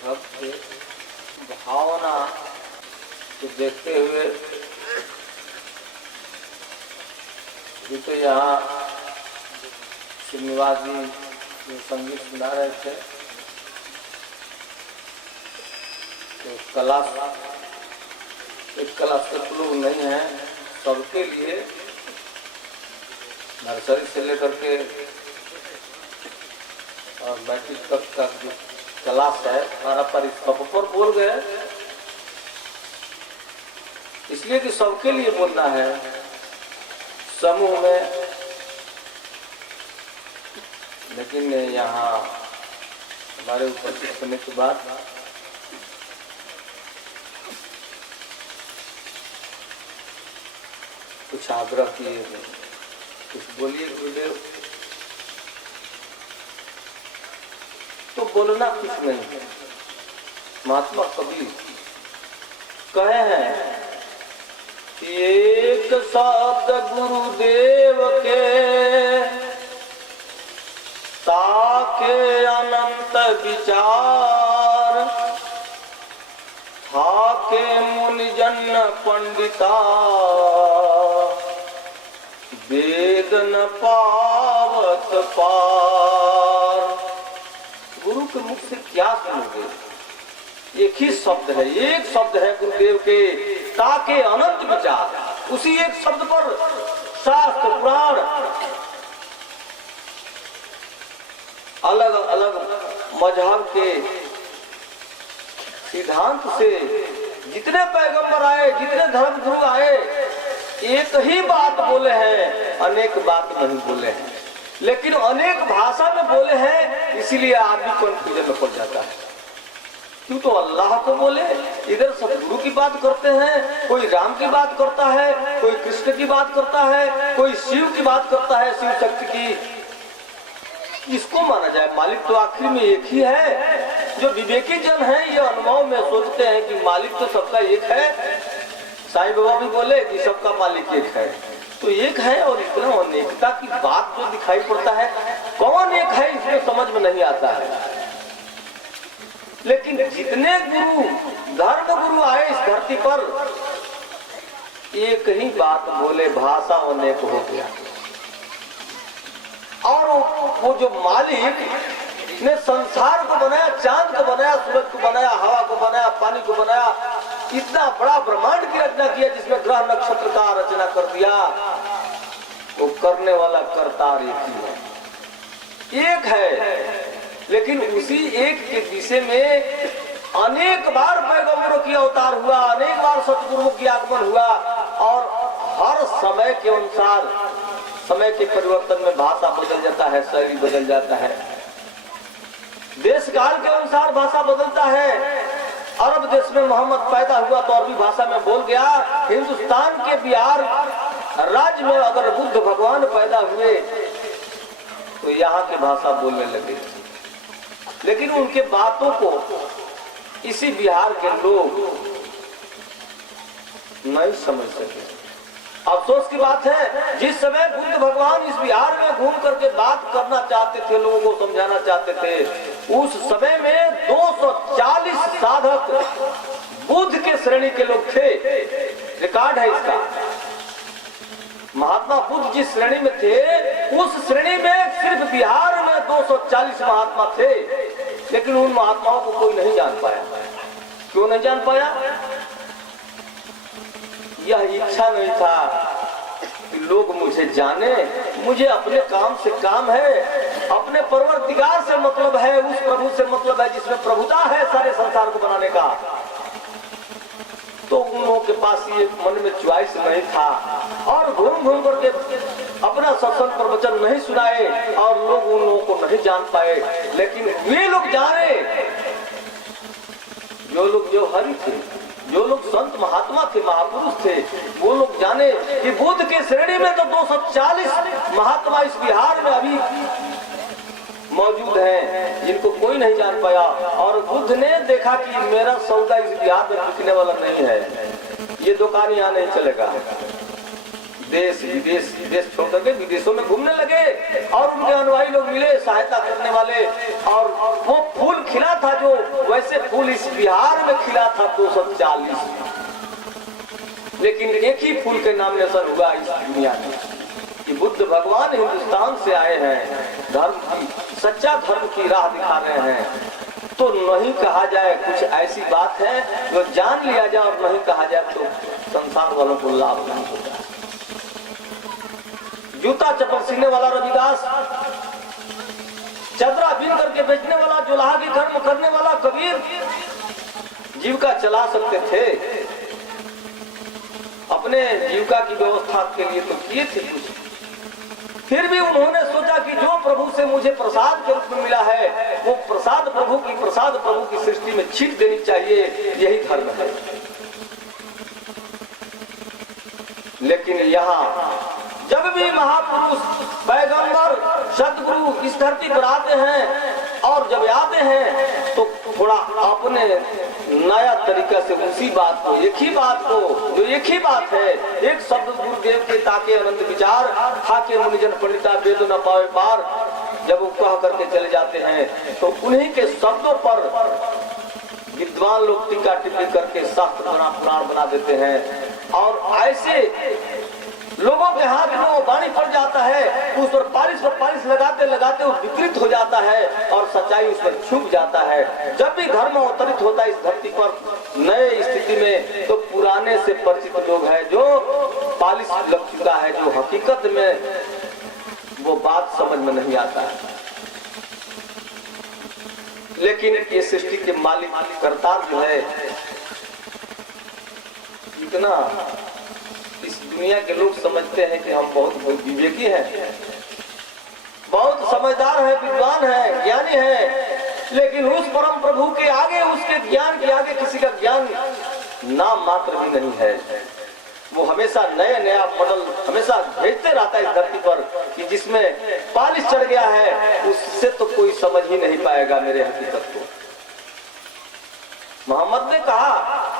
भक्त भावना को देखते हुए भी तो यहाँ श्रीनिवास जी संगीत सुना रहे थे, तो क्लास के लोग नहीं है, सबके लिए नर्सरी से लेकर के और मैट्रिक तक का जो क्लास है सारा पर सब पर बोल गए, इसलिए कि सबके लिए बोलना है समूह में। लेकिन यहाँ हमारे उपस्थित होने के बाद कुछ आग्रह किए, कुछ बोलिए गुरुदेव। तो बोलना कुछ नहीं है, महात्मा कबीर कहे हैं कि एक शब्द गुरुदेव के ताके अनंत विचार, थाके मुनिजन पंडिता वेद न पावत पार। गुरु के मुख से क्या सुनोगे? एक ही शब्द है, एक शब्द है गुरुदेव के ताके अनंत विचार। उसी एक शब्द पर शास्त्र पुराण अलग अलग मजहब के सिद्धांत से जितने पैगंबर आए, जितने धर्म गुरु आए, एक ही बात बोले हैं, अनेक बात नहीं बोले हैं, लेकिन अनेक भाषा में बोले हैं। इसीलिए आदमी कंफ्यूजन में पड़ जाता है। क्यों तो अल्लाह को बोले, इधर सतगुरु की बात करते हैं, कोई राम की बात करता है, कोई कृष्ण की बात करता है, कोई शिव की बात करता है, शिव शक्ति की। इसको माना जाए? मालिक तो आखिर में एक ही है। जो विवेकी जन है ये अनुभव में सोचते हैं कि मालिक तो सबका एक है। साईं बाबा भी बोले कि सबका मालिक एक है, तो एक है। और इतना अनेकता की बात जो दिखाई पड़ता है, कौन एक है इसमें समझ में नहीं आता है। लेकिन जितने गुरु धर्म गुरु आए इस धरती पर, एक ही बात बोले, भाषा अनेक हो गया। और वो जो मालिक ने संसार को बनाया, चांद को बनाया, सूरज को बनाया, हवा को बनाया, पानी को बनाया, इतना बड़ा ब्रह्मांड की रचना किया, जिसमें ग्रह नक्षत्र का रचना कर दिया, वो करने वाला करतार एक ही है, एक है। लेकिन उसी एक के विषय में अनेक बार पैगंबरों की अवतार हुआ, अनेक बार सतगुरुओं की आगमन हुआ, और हर समय के अनुसार, समय के परिवर्तन में भाषा बदल जाता है, शैली बदल जाता है, देश काल के अनुसार भाषा बदलता है। अरब देश में मोहम्मद पैदा हुआ तो अरबी भाषा में बोल गया। हिंदुस्तान के बिहार राज्य में अगर बुद्ध भगवान पैदा हुए तो यहाँ की भाषा बोलने लगे। लेकिन उनके बातों को इसी बिहार के लोग नहीं समझ सके। अफसोस की बात है, जिस समय बुद्ध भगवान इस बिहार में घूम करके बात करना चाहते थे, लोगों को समझाना चाहते थे, उस समय में 240 साधक बुद्ध के श्रेणी के लोग थे। रिकॉर्ड है इसका। महात्मा बुद्ध जिस श्रेणी में थे, उस श्रेणी में सिर्फ बिहार में 240 महात्मा थे। लेकिन उन महात्माओं को कोई नहीं जान पाया। क्यों नहीं जान पाया? यह इच्छा नहीं था कि लोग मुझे जाने। मुझे अपने काम से काम है, अपने परवरदिगार से मतलब है, उस प्रभु से मतलब है जिसमें प्रभुता है सारे संसार को बनाने का। तो उन लोगों के पास ये मन में च्वाइस नहीं था, और घूम घूम करके अपना सत्संग प्रवचन नहीं सुनाए, और लोग उन लोगों को नहीं जान पाए। लेकिन वे लोग जाने, जो लोग जो हरि थे, जो लोग संत महात्मा थे, महापुरुष थे, वो लोग जाने कि बुद्ध के श्रेणी में तो 240 महात्मा इस बिहार में अभी मौजूद हैं, जिनको कोई नहीं जान पाया। और बुद्ध ने देखा कि मेरा सौदा इस बिहार में बिकने वाला नहीं है, ये दुकान यहाँ नहीं चलेगा। देश विदेश छोड़ करके विदेशों में घूमने लगे और उनके अनुयायी लोग मिले सहायता करने वाले, और वो फूल खिला था जो वैसे फूल इस बिहार में खिला था 240, लेकिन एक ही फूल के नाम में असर हुआ इस दुनिया में कि बुद्ध भगवान हिंदुस्तान से आए हैं, धर्म की सच्चा धर्म की राह दिखा रहे हैं। तो नहीं कहा जाए कुछ ऐसी बात है जो जान लिया जाए, और नहीं कहा जाए तो संसार वालों को लाभ नहीं होता। जूता चप्पल सीने वाला रविदास, चदरा बीन करके बेचने वाला, जुलाहा की कर्म करने वाला कबीर जीविका चला सकते थे, अपने जीविका की व्यवस्था के लिए तो किए थे कुछ। फिर भी उन्होंने सोचा कि जो प्रभु से मुझे प्रसाद के रूप में मिला है वो प्रसाद प्रभु की सृष्टि में छीट देनी चाहिए, यही धर्म है। लेकिन यहाँ जब भी महापुरुष पैगंबर सतगुरु इस धरती पर आते हैं और जब आते हैं तो थोड़ा अपने नया तरीका से उसी बात को, एक ही बात को, जो एक ही बात है, एक शब्द गुरुदेव के ताके आनंद विचार थाके मुनिजन पंडिता वेद न पावे पार, जब वो कह करके चले जाते हैं तो उन्हीं के शब्दों पर विद्वान लोग टीका टिप्पणी करके शास्त्र बना पुराण बना देते हैं, और ऐसे लोगों के हाथ में वो वाणी पड़ जाता है, उस पर पालिश लगाते लगाते वो विकृत हो जाता है और सच्चाई उस पर छुप जाता है। जब भी धर्म अवतरित होता है इस धरती पर नए स्थिति में, तो पुराने से परिचित लोग हैं जो पालिश लग चुका है, जो हकीकत में वो बात समझ में नहीं आता है। लेकिन ये सृष्टि के मालिक करतार जो है, इतना इस दुनिया के लोग समझते हैं कि हम बहुत विवेकी हैं, बहुत समझदार हैं, विद्वान हैं, ज्ञानी हैं, लेकिन उस परम प्रभु के आगे, उसके ज्ञान के आगे किसी का ज्ञान नाम मात्र भी नहीं है। वो हमेशा नया मॉडल हमेशा भेजते रहता है इस धरती पर कि जिसमें पालिश चढ़ गया है उससे तो कोई समझ ही नहीं पाएगा मेरे हकीकत को। मोहम्मद ने कहा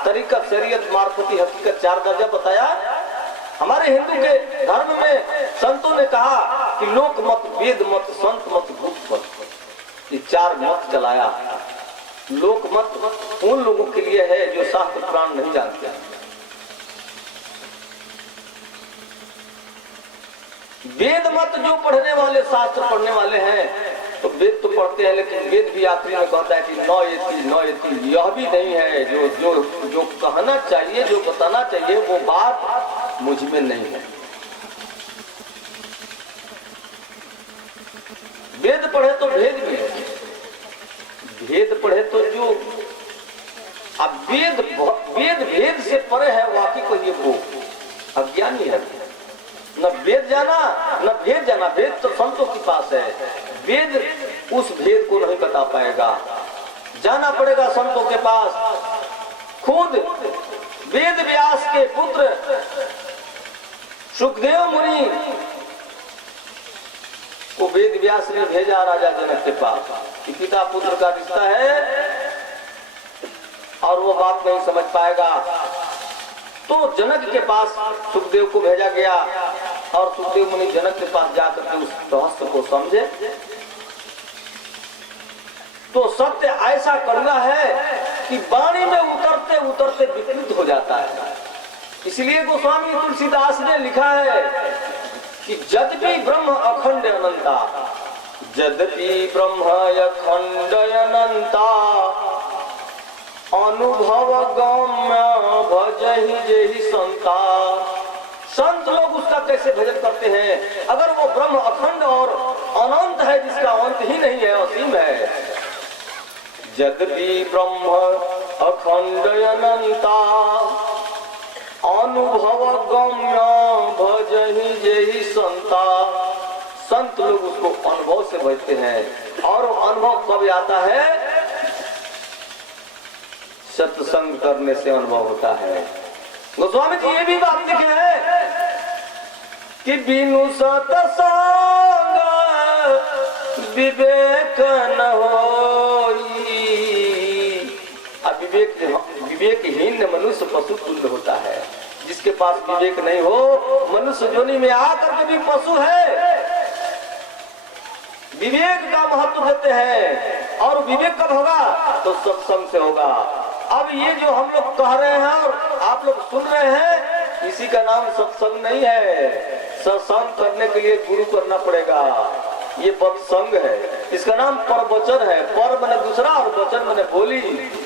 तरीकत, शरीयत, मार्फती, हकीकत 4 दर्जा बताया। हमारे हिंदू के धर्म में संतों ने कहा कि लोक मत, वेद मत, संत मत, गुप्त मत, ये 4 मत चलाया। लोक मत उन लोगों के लिए है जो शास्त्र पुराण नहीं जानते हैं। वेद मत जो पढ़ने वाले, शास्त्र पढ़ने वाले हैं, तो वेद तो पढ़ते हैं, लेकिन वेद भी आखिरी में कहता है कि नौ यति, यह भी नहीं है जो कहना चाहिए, जो बताना चाहिए, वो बात मुझ में नहीं है। वेद पढ़े तो भेद भी है, भेद पढ़े तो जो अब वेद भेद से परे है, वाकई को ये वो अज्ञानी है। न वेद जाना न भेद जाना, भेद तो संतों के पास है, वेद उस भेद को नहीं बता पाएगा। जाना पड़ेगा संतों के पास। खुद वेद व्यास के पुत्र सुखदेव मुनि को वेद व्यास ने भेजा राजा जनक के पास कि पिता पुत्र का रिश्ता है और वो बात नहीं समझ पाएगा। तो जनक के पास सुखदेव को भेजा गया और सुखदेव मुनि जनक के पास जाकर के उस रहस्य को समझे। तो सत्य ऐसा कड़वा है कि वाणी में उतरते उतरते विकृत हो जाता है। इसलिए गोस्वामी तुलसीदास ने लिखा है कि यद्यपि ब्रह्म अखंड अनंता, यद्यपि ब्रह्म अखंड अनंता, अनुभव गम्य भजहि जेहि संता। संत लोग उसका कैसे भजन करते हैं? अगर वो ब्रह्म अखंड और अनंत है, जिसका अंत ही नहीं है, असीम है। यद्यपि ब्रह्म अखंड अनंता, अनुभव गम्य भजहि जेहि संता। संत लोग उसको अनुभव से भजते हैं। और अनुभव कब आता है? सत्संग करने से अनुभव होता है। गोस्वामी जी ये भी बात लिखे हैं कि बिनु सत्संग विवेक न होई। अब विवेकहीन मनुष्य पशु तुल्य होता है। जिसके पास विवेक नहीं हो, मनुष्य योनि में आकर के भी पशु है। विवेक का महत्व देते हैं, और विवेक कब होगा? तो सत्संग से होगा। अब ये जो हम लोग कह रहे हैं और आप लोग सुन रहे हैं, इसी का नाम सत्संग नहीं है। सत्संग करने के लिए गुरु करना पड़ेगा। ये सत्संग है, इसका नाम परवचन है। पर मैंने दूसरा और वचन मैंने बोली।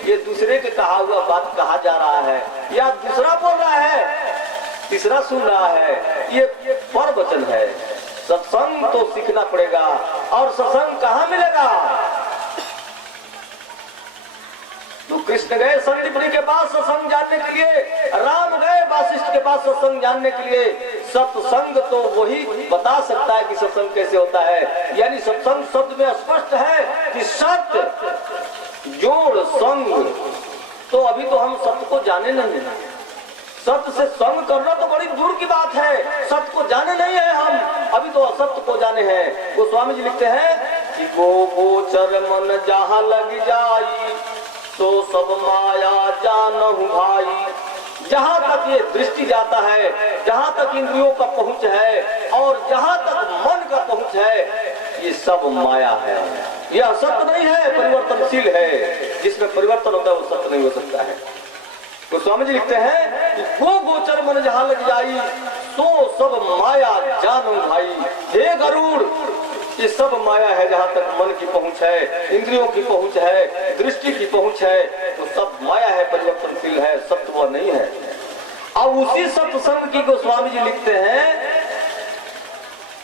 ये दूसरे के कहा हुआ बात कहा जा रहा है, या दूसरा बोल रहा है, तीसरा सुन रहा है, ये परवचन है। सत्संग तो सीखना पड़ेगा। और सत्संग कहाँ मिलेगा? तो कृष्ण गए संदीपनी के पास सत्संग जानने के लिए, राम गए वासिष्ठ के पास सत्संग जानने के लिए। सत्संग तो वही बता सकता है कि सत्संग कैसे होता है। यानी सत्संग शब्द में स्पष्ट है कि सत्य जोड़ संग। तो अभी तो हम सत्य को जाने नहीं है। सत्य से संग करना तो बड़ी दूर की बात है। सत्य को जाने नहीं है हम, अभी तो असत्य को जाने हैं। गोस्वामी जी लिखते हैं कि गो गोचर मन जहाँ लग जाई, तो सब माया जानहु भाई। जहाँ तक ये दृष्टि जाता है, जहाँ तक इंद्रियों का पहुँच है, और जहाँ तक मन का पहुँच है, ये सब माया है। यह सत्य नहीं है, परिवर्तनशील है। जिसमें परिवर्तन होता है वो सत्य नहीं हो सकता है। तो स्वामी जी लिखते हैं कि गो गोचर मन जहाँ लग जाई, तो सब माया जानू भाई। हे गरुड़, ये सब माया है। जहाँ तक मन की पहुँच है, इंद्रियों की पहुँच है, दृष्टि की पहुँच है, तो सब माया है, परिवर्तनशील है, सत्य वह नहीं है। अब उसी सत्संग की गोस्वामी जी लिखते हैं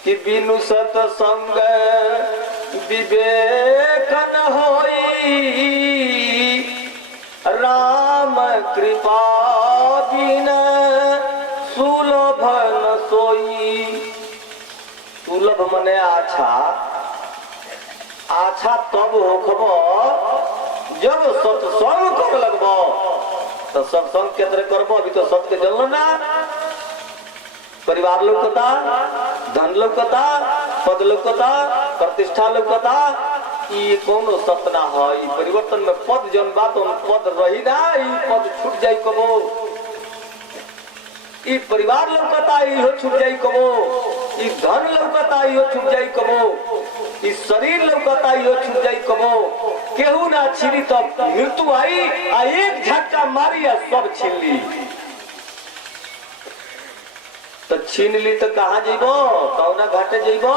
कि बिनु सत्संग विवेक न होई, राम कृपा बिना सुलभ न सोई। सुलभ मने आछा, आछा तब होखब जब सत्संग कर लगबो। तो सत्संग के तरह करबो, अभी तो सत्य के जल ना। परिवार लौकता, धन लौकता, पद लौकता, प्रतिष्ठा लौकता, ये कोनो सत्य ना है। परिवर्तन में पद जन बात पद रही ना, पद छूट जाई कबो। ई परिवार लौकता, इहो छूट जाई कबो। ई धन लौकता, इहो छूट जाई कबो। ई शरीर लौकता, इहो छूट जाई कबो। केहू ना छीनी तब मृत्यु आई, आ एक झटका मारी आ सब छीन ली। तो छीन ली तो कहाँ जेबो? कौना घाटे जेबो?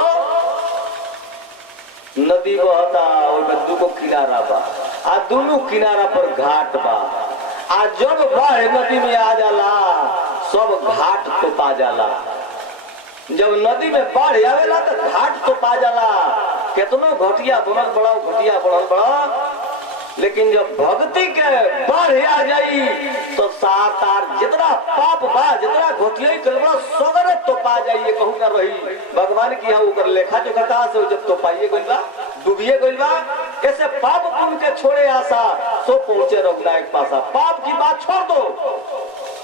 नदी बहता, ओइमें दूगो किनारा बा, आ दोनों किनारा पर घाट बा। आ जब बाढ़ नदी में आ जाला, सब घाट तो पा जाला। जब नदी में बाढ़ आवेला तो घाट तो पा जाला। कितनो घटिया बनल बड़ा, घटिया बनल बड़ा, लेकिन जब भक्ति के बाढ़ आ जाई तो सात आर जितना पाप बा, जितना घटिया कलबड़ा सगरे तो पा जाइए, कहूँ ना रही। भगवान की यहाँ ऊपर लेखा जोखा कहाँ से जब तो पाइए गइल बा, डूबिए गइल बा। ऐसे पाप पुण्य के छोड़े आशा, सो पहुंचे रघुनायक पासा। पाप की बात छोड़ दो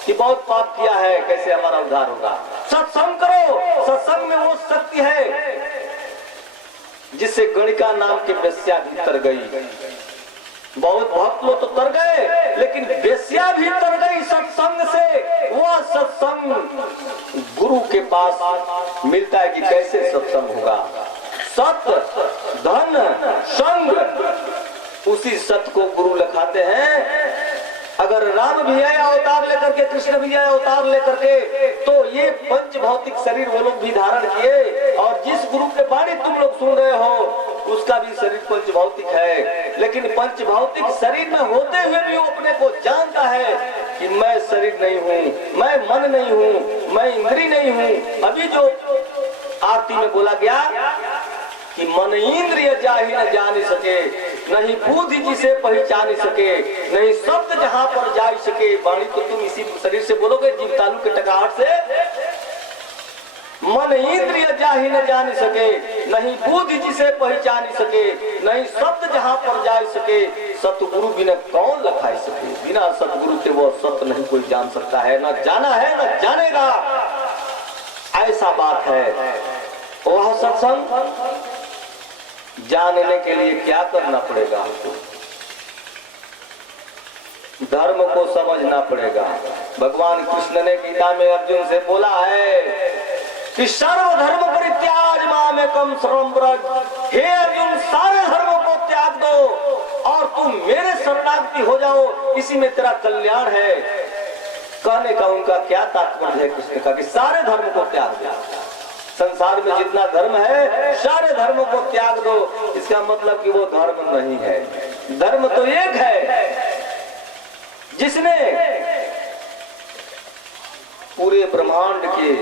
कि बहुत पाप किया है, कैसे हमारा उद्धार होगा। सत्संग करो। सत्संग में वो शक्ति है जिससे गणिका नाम के वेश्या भी तर गई। बहुत भक्त लोग तो तर गए, लेकिन वेश्या भी तर गई सत्संग से। वह सत्संग गुरु के पास मिलता है कि कैसे सत्संग होगा। सत्य, धन, संग, उसी सत्य को गुरु लिखाते हैं। अगर राम भी आए अवतार लेकर के, कृष्ण भी आए अवतार लेकर के, तो ये पंच भौतिक शरीर वो लोग भी धारण किए। और जिस गुरु के वाणी तुम लोग सुन रहे हो, उसका भी शरीर पंच भौतिक है। लेकिन पंच भौतिक शरीर में होते हुए भी वो अपने को जानता है कि मैं शरीर नहीं हूँ, मैं मन नहीं हूँ, मैं इंद्री नहीं हूँ। अभी जो आरती में बोला गया कि मन इंद्रिय जाहि न जान सके, नहीं बुद्धि जिसे पहचान सके, नहीं शब्द जहाँ पर जा सके। वाणी तो तुम इसी शरीर से बोलोगे, जीव तालु के टकराहट से। मन इंद्रिय जाहि न जान सके, नहीं बुद्धि जिसे पहचान सके, नहीं शब्द जहाँ पर जा सके। सतगुरु बिना कौन लखाई सके। बिना सतगुरु के वो सत्य नहीं कोई जान सकता है, न जाना है न जानेगा। ऐसा बात है। वह सत्संग जानने के लिए क्या करना पड़ेगा हमको? धर्म को समझना पड़ेगा। भगवान कृष्ण ने गीता में अर्जुन से बोला है कि सर्वधर्म परित्याज मामेकम शरणं व्रज। हे अर्जुन, सारे धर्मों को त्याग दो और तुम मेरे शरणागति हो जाओ, इसी में तेरा कल्याण है। कहने का उनका क्या तात्पर्य है कृष्ण का कि सारे धर्म को त्याग दो, संसार में जितना धर्म है सारे धर्मों को त्याग दो। इसका मतलब कि वो धर्म नहीं है। धर्म तो एक है जिसने पूरे ब्रह्मांड के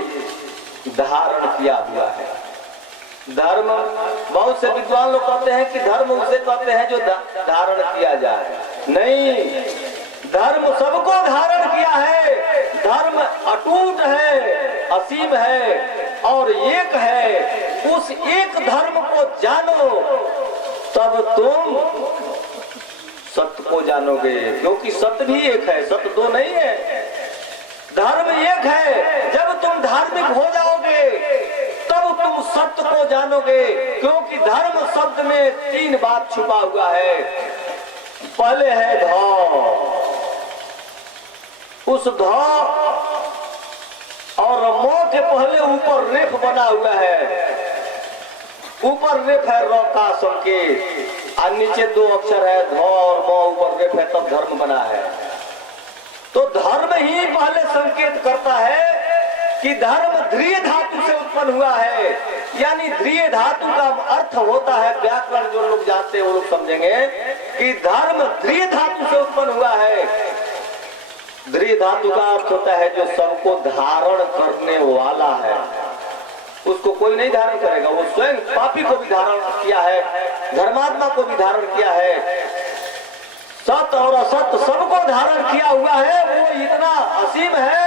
धारण किया हुआ है। धर्म, बहुत से विद्वान लोग कहते हैं कि धर्म उसे कहते हैं जो धारण किया जाए। नहीं, धर्म सबको धारण किया है। धर्म अटूट है, असीम है और एक है। उस एक धर्म को जानो तब तुम सत्य को जानोगे, क्योंकि सत्य भी एक है, सत्य दो नहीं है। धर्म एक है। जब तुम धार्मिक हो जाओगे तब तुम सत्य को जानोगे, क्योंकि धर्म शब्द में तीन बात छुपा हुआ है। पहले है ध, उस ध और मो के पहले ऊपर रेफ बना हुआ है। ऊपर रेफ है र का संकेत और नीचे दो अक्षर है ध और म, ऊपर रेफ है, तब धर्म बना है। तो धर्म ही पहले संकेत करता है कि धर्म ध्रीय धातु से उत्पन्न हुआ है। यानी ध्रीय धातु का अर्थ होता है, व्याकरण जो लोग जानते हैं वो लोग समझेंगे कि धर्म ध्रीय धातु से उत्पन्न हुआ है। ध्रीय धातु का अर्थ होता है जो सबको धारण करने वाला है। उसको कोई नहीं धारण करेगा, वो स्वयं पापी को भी धारण किया है, धर्मात्मा को भी धारण किया है, सत्य और असत्य सबको धारण किया हुआ है। वो इतना असीम है,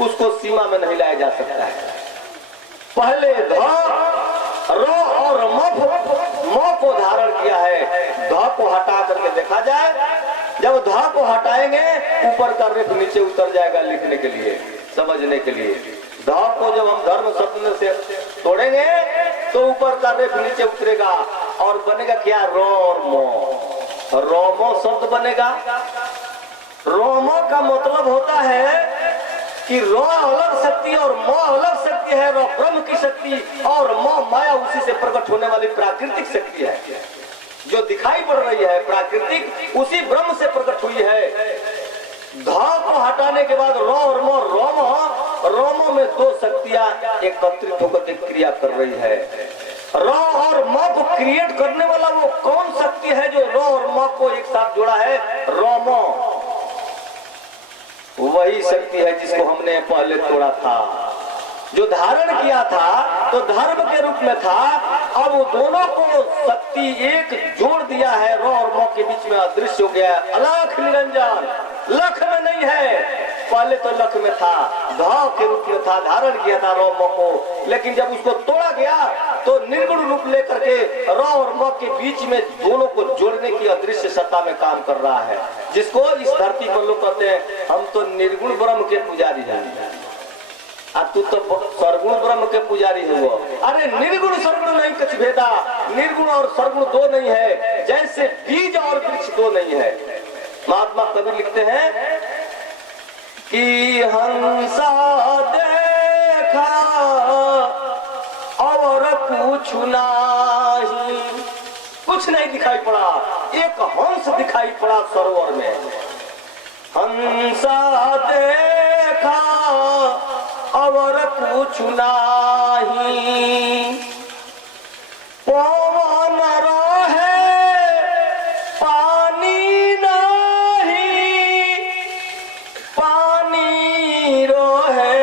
उसको सीमा में नहीं लाया जा सकता है। पहले ध, र और म को धारण किया है। ध को हटा करके देखा जाए, जब ध को हटाएंगे ऊपर का रेफ नीचे उतर जाएगा लिखने के लिए, समझने के लिए। ध को जब हम धर्म शब्द से तोड़ेंगे तो ऊपर का रेफ नीचे उतरेगा और बनेगा क्या, र और म। रोमो शब्द बनेगा। रोमो का मतलब होता है कि रो अलग शक्ति और म अलग शक्ति है। रो ब्रह्म की शक्ति और म माया, उसी से प्रकट होने वाली प्राकृतिक शक्ति है। जो दिखाई पड़ रही है प्राकृतिक, उसी ब्रह्म से प्रकट हुई है। ध को हटाने के बाद रो और म, रोमो में दो शक्तियां एकत्रित होकर एक क्रिया कर रही है। र और म को क्रिएट करने वाला वो कौन शक्ति है जो र और म को एक साथ जोड़ा है, रोमो। वही शक्ति है जिसको हमने पहले तोड़ा था, जो धारण किया था तो धर्म के रूप में था। अब दोनों को शक्ति एक जोड़ दिया है, र और म के बीच में अदृश्य हो गया है। अलख निरंजन, लख में नहीं है, पहले तो लख में था, ध के रूप में था, धारण किया था र म को। लेकिन जब उसको तोड़ा गया तो निर्गुण रूप लेकर के र और म के बीच में दोनों को जोड़ने की अदृश्य सत्ता में काम कर रहा है, जिसको इस धरती पर लोग कहते हैं हम तो निर्गुण ब्रह्म के पुजारी हैं, तू तो सरगुण ब्रह्म के पुजारी है। वो अरे निर्गुण सरगुण नहीं कुछ भेदा, निर्गुण और सरगुण दो नहीं है, जैसे बीज और वृक्ष दो नहीं है। महात्मा कबीर लिखते हैं कि हंसा देखा और कुछ नहीं, कुछ नहीं दिखाई पड़ा, एक हंस दिखाई पड़ा सरोवर में। हंसा देखा और कुछ नहीं, पवन रहे पानी नहीं, पानी रहे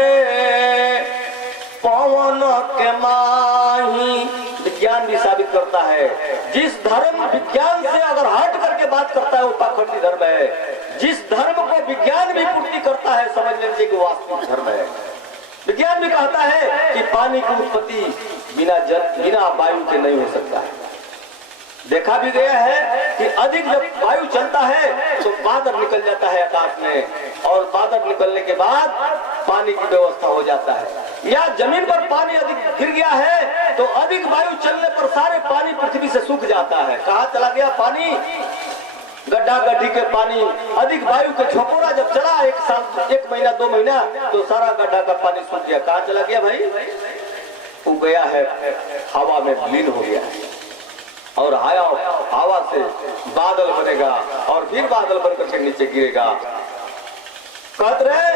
पवन के माही। विज्ञान भी साबित करता है, जिस धर्म विज्ञान से अगर हट करके बात करता है वो पाखंडी धर्म है। जिस धर्म को विज्ञान भी पूर्ति करता है, समझ लीजिए कि वास्तविक धर्म है। विज्ञान भी कहता है कि पानी की उत्पत्ति बिना वायु के नहीं हो सकता है। देखा भी गया है कि अधिक जब वायु चलता है तो बादल निकल जाता है आकाश में, और बादल निकलने के बाद पानी की व्यवस्था हो जाता है। या जमीन पर पानी अधिक गिर गया है तो अधिक वायु चलने पर सारे पानी पृथ्वी से सूख जाता है। कहाँ चला गया पानी? गड्ढा गड्ढी के पानी, अधिक वायु के झोंकोरा जब चला 1 साल 1 महीना 2 महीना, तो सारा गड्ढा का पानी सूख गया। कहाँ चला गया भाई? वो गया है हवा में विलीन हो गया है। और हवा से बादल बनेगा और फिर बादल बनकर के नीचे गिरेगा। कहते रहे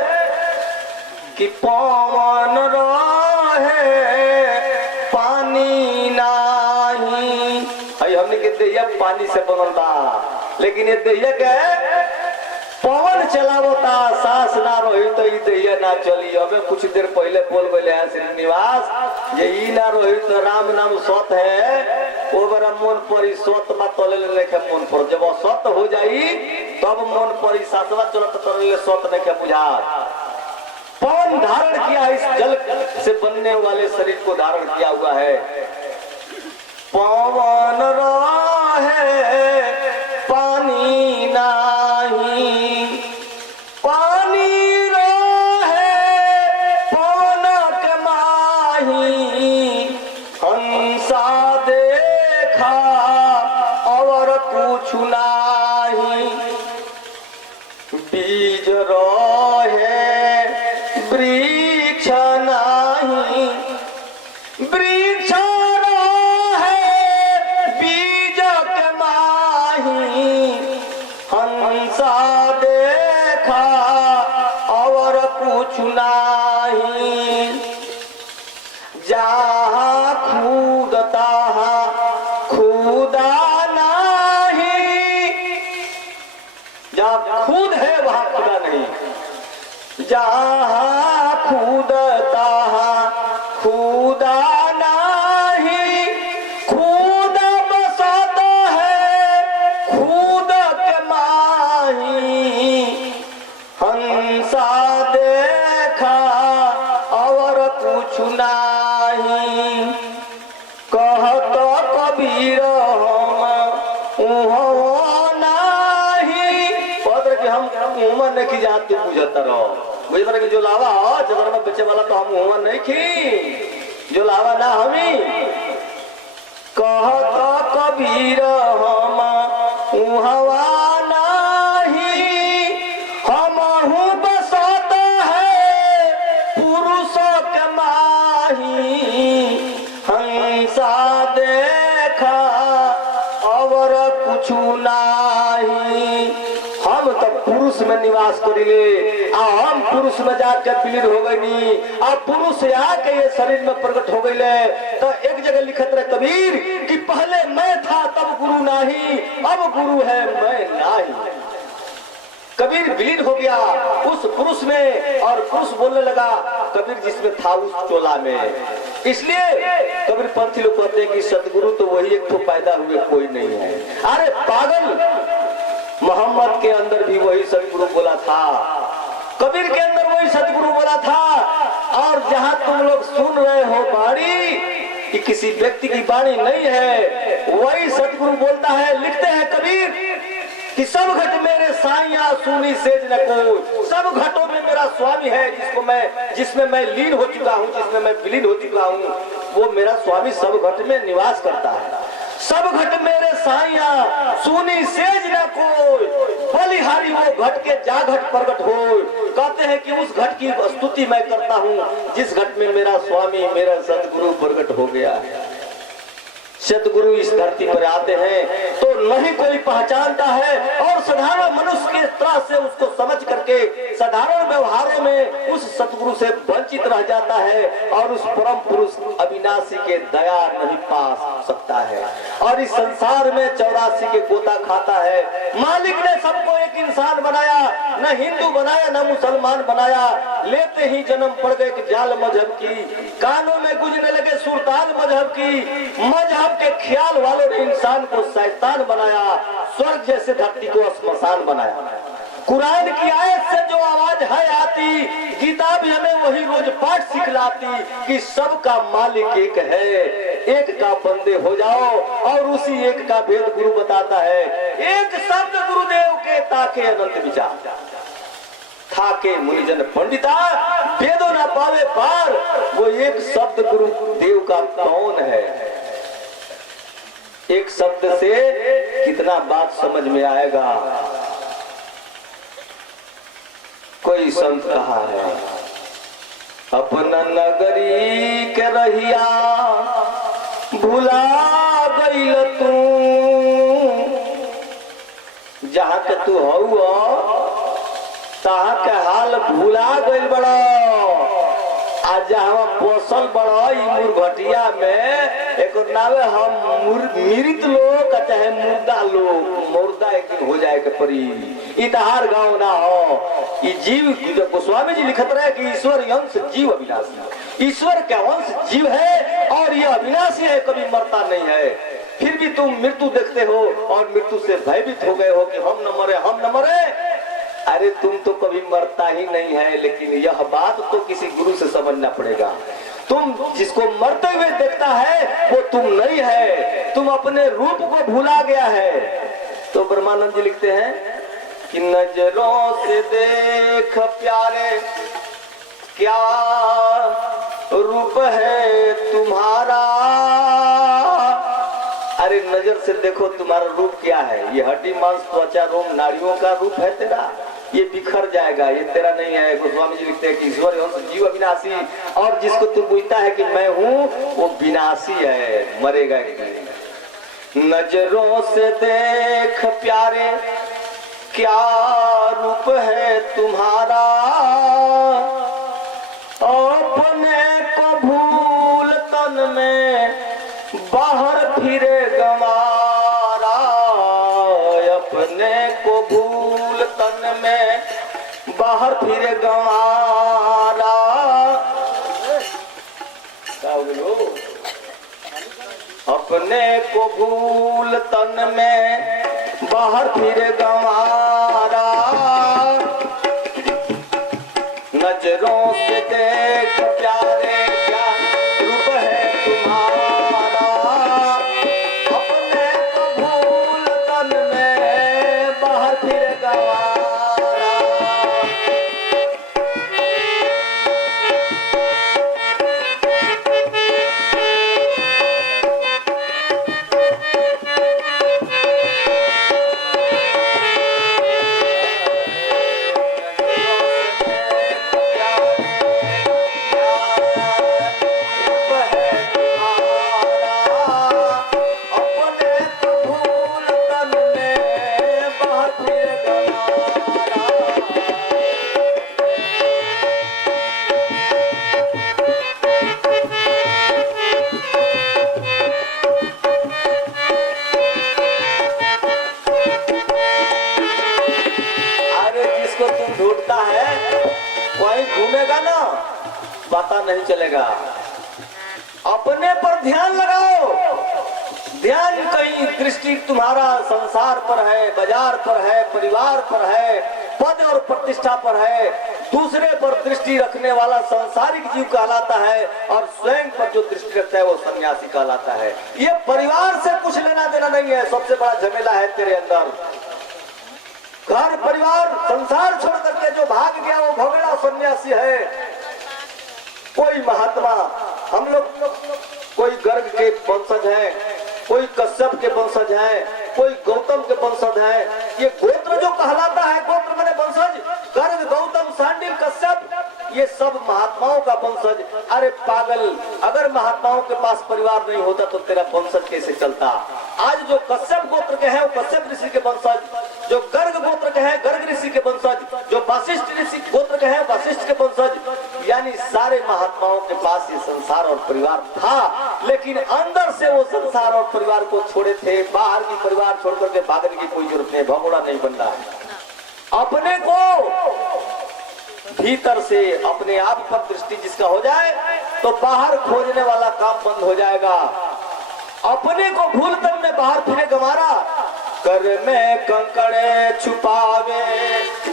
कि पवन रहे पानी नाही, हमने के दैया पानी से बनल बा, लेकिन ये दैया के पवन चलावता, सांस ना रही तो ये दैया ना चली। अबे कुछ देर पहले बोल गए हैं श्रीनिवास, ये ई ना रही तो राम नाम सत है, वो बड़ा मन परी सत मा तले लेके मन पर, जब सत हो जाई तब मन परी सासवा चलत तले सत नहीं बुझा। पवन धारण किया, इस जल से बनने वाले शरीर को धारण किया हुआ है। पवन रहे पानी नाही, पानी रहे पवन के माही, हंसा देखा और कुछ नाही, बीज रहे वृक्ष नाही, वृक्ष रहे बीज के माही, हंसा देखा और कुछ नाही, जहाँ खुदता खुदा नहीं, जहाँ खुद है वहाँ खुदा नहीं, जहाँ खुदता खुदा नहीं, खुद बसत है खुद के माही, हंसा देखा और कुछ नहीं, कहत कबीर हम नहीं, पत्र कि हम उमर नहीं की जहाँ तू बुझता रहो, मुझे पता कि जो लावा हो जबर में बच्चे वाला तो हम उमर नहीं की, जो लावा ना हमी, कहत कबीर हम उहवा नहीं, हम हूँ बसत है पुरुष के माही, हंसा देखा और कुछ नहीं, हम तो पुरुष में निवास करिले, हम पुरुष में जाकर विलीन हो गई, अब पुरुष आके ये शरीर में प्रकट हो गई। तो एक जगह लिखत रहे कबीर कि पहले मैं था तब गुरु नहीं, अब गुरु है मैं नहीं। कबीर विलीन हो गया उस पुरुष में, और पुरुष बोलने लगा कबीर जिसमें था उस चोला में। इसलिए कबीर पंथी लोग कहते हैं कि सतगुरु तो वही एक तो पैदा हुए कोई नहीं है। अरे पागल, मोहम्मद के अंदर भी वही सतगुरु बोला था, कबीर के अंदर वही सतगुरु बोला था। और जहां तुम लोग सुन रहे हो बाणी कि किसी व्यक्ति की बाणी नहीं है, वही सतगुरु बोलता है। लिखते हैं कबीर कि सब घट मेरे साइया सुनी सेज न कोई, सब घटों में मेरा स्वामी है जिसमें मैं लीन हो चुका हूँ, जिसमें मैं विलीन हो चुका हूँ, वो मेरा स्वामी सब घट में निवास करता है। सब घट मेरे साइया सुनी सेज न कोई, बलिहारी वो घट के जा घट प्रगट हो। कहते हैं कि उस घट की स्तुति मैं करता हूँ जिस घट में मेरा स्वामी मेरा सतगुरु प्रगट हो गया है। सतगुरु इस धरती पर आते हैं तो नहीं कोई पहचानता है, और साधारण मनुष्य के तरह से उसको समझ करके साधारण व्यवहारों में उस सतगुरु से वंचित रह जाता है, और उस परम पुरुष अविनाशी के दया नहीं पा सकता है, और इस संसार में 84 के गोता खाता है। मालिक ने सबको एक इंसान बनाया, न हिंदू बनाया न मुसलमान बनाया, लेते ही जन्म पड़ गए जाल मजहब की, कानों में गुजरने लगे सुरताल मजहब की। मजहब के ख्याल वालों ने इंसान को शैतान बनाया, स्वर्ग जैसे धरती को श्मशान बनाया। कुरान की आयत से जो आवाज है आती, गीता भी हमें वही रोज पाठ सिखलाती कि सबका मालिक एक है, एक का बंदे हो जाओ, और उसी एक का भेद गुरु बताता है। एक शब्द गुरुदेव के ताके अनंत विचार, थाके मुनिजन पंडिता वेदों न पावे पार, वो एक शब्द गुरु देव का कौन है। एक शब्द से कितना बात समझ में आएगा। कोई संत कहा है, अपना नगरी के रहिया भुला गईल तू, जहाँ के तू हऊ तहाँ के हाल भुला गईल बड़ा। आज जहाँ पोसल बड़ा मुर्घटिया में एक नावे हम मृत लोग चाहे मुर्दा लोग, मुर्दा एक दिन हो जाए के परी। इतहार गाँव ना हो। जीव गोस्वामी जी लिखत रहे कि ईश्वर अंश जीव अविनाशी, ईश्वर का अंश जीव है और यह अविनाशी है, कभी मरता नहीं है। फिर भी तुम मृत्यु देखते हो और मृत्यु से भयभीत हो गए हो कि हम न मरे, हम न मरे। अरे तुम तो कभी मरता ही नहीं है, लेकिन यह बात तो किसी गुरु से समझना पड़ेगा। तुम जिसको मरते हुए देखता है वो तुम नहीं है, तुम अपने रूप को भूला गया है। तो ब्रह्मानंद जी लिखते हैं कि नजरों से देख प्यारे क्या रूप है तुम्हारा। अरे नजर से देखो तुम्हारा रूप क्या है। ये हड्डी मांस त्वचा रोम नाड़ियों का रूप है तेरा, ये बिखर जाएगा, ये तेरा नहीं है। गोस्वामी जी लिखते हैं कि ईश्वर अंश जीव अविनाशी, और जिसको तू बुझता है कि मैं हूँ वो विनाशी है, मरेगा नहीं। नजरों से देख प्यारे क्या रूप है तुम्हारा, अपने को भूल तन में बाहर फिरे गंवारा, अपने को भूल तन में बाहर फिरे गंवारा। अपने को भूल तन में बाहर फिरे गंवारा, नजरों से देख प्यारे क्या रूप है तुम्हारा, अपने को भूल तन में बाहर फिरे गंवारा। घूमेगा ना पता नहीं चलेगा। अपने पर ध्यान लगाओ। ध्यान कहीं दृष्टि तुम्हारा संसार पर है, बाजार पर है, परिवार पर है, पद और प्रतिष्ठा पर है। दूसरे पर दृष्टि रखने वाला सांसारिक जीव कहलाता है और स्वयं पर जो दृष्टि रखता है वो सन्यासी कहलाता है। ये परिवार से कुछ लेना देना नहीं है। सबसे बड़ा झमेला है तेरे अंदर। घर परिवार संसार छोड़ करके जो भाग गया वो भगड़ा सन्यासी है। कोई महात्मा, हम लोग कोई गर्ग के वंशज हैं, कोई कश्यप के वंशज हैं, कोई गौतम के वंशज हैं। ये गोत्र जो कहलाता है, गोत्र माने वंशज, गर्ग, गौतम, सांडिल, कश्यप, ये सब महात्माओं का वंशज। अरे पागल, अगर महात्माओं के पास परिवार नहीं होता तो तेरा वंशज कैसे चलता। आज जो कश्यप गोत्र के हैं वो कश्यप ऋषि के वंशज, जो गर्ग गोत्र के हैं गर्ग ऋषि के वंशज, जो वशिष्ठ ऋषि गोत्र के हैं वशिष्ठ के वंशज। यानी सारे महात्माओं के पास ये संसार और परिवार था, लेकिन अंदर से वो संसार और परिवार को छोड़े थे। बाहर की परिवार छोड़ करके भागने की कोई जरूरत नहीं, भगोड़ा नहीं बनना है। अपने को भीतर से अपने आप पर दृष्टि जिसका हो जाए तो बाहर खोजने वाला काम बंद हो जाएगा। अपने को भूल तन में बाहर फिरे गंवारा, कर में कंकड़े छुपावे,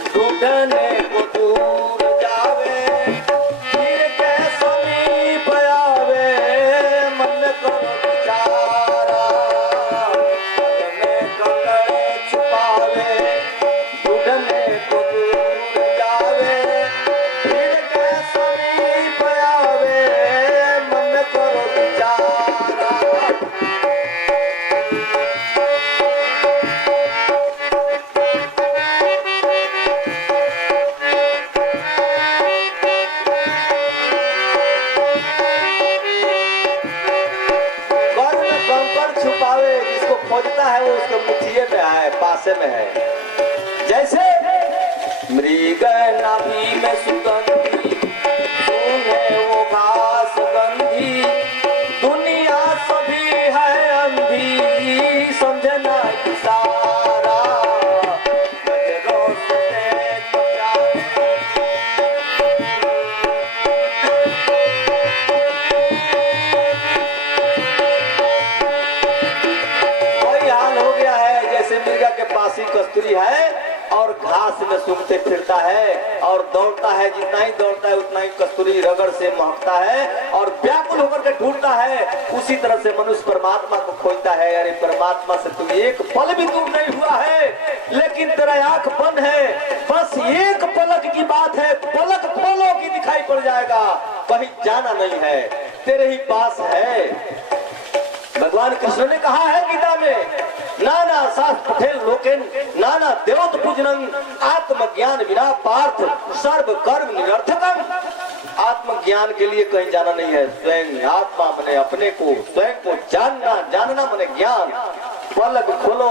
ढूंढने को दूर जावे, फिर के समीप आवे, मन करो विचारा। कर में कंकड़े छुपावे, ढूंढने को दूर जावे, फिर के समीप आवे, मन करो विचारा। भाष्य में है, जैसे मृग नाभि में सुगंधी सूंघे वो घास गंधी, दुनिया सभी है अंधी समझना इशारा, नजरों से देख प्यारे। वही हाल हो गया है जैसे मृगा के पास ही कस्तूरी है और घास में सूंघते फिरता है और दौड़ता है, जितना ही दौड़ता है उतना ही कस्तूरी रगड़ से महकता है और व्याकुल होकर के ढूंढता है। उसी तरह से मनुष्य परमात्मा को खोजता है। अरे परमात्मा से तुम एक पल भी दूर नहीं हुआ है, लेकिन तेरा आंख बंद है, बस एक पलक की बात है, पलक खोलो की दिखाई पड़ जाएगा, कहीं जाना नहीं है, तेरे ही पास है। भगवान कृष्ण ने कहा है गीता में, नाना शास्त्र पठेल लोकेन नाना देवत पूजनम आत्मज्ञान बिना पार्थ सर्व कर्म निरर्थकम। आत्मज्ञान के लिए कहीं जाना नहीं है, स्वयं आत्मा मने अपने को, स्वयं को जानना, जानना मने ज्ञान। पलक खोलो,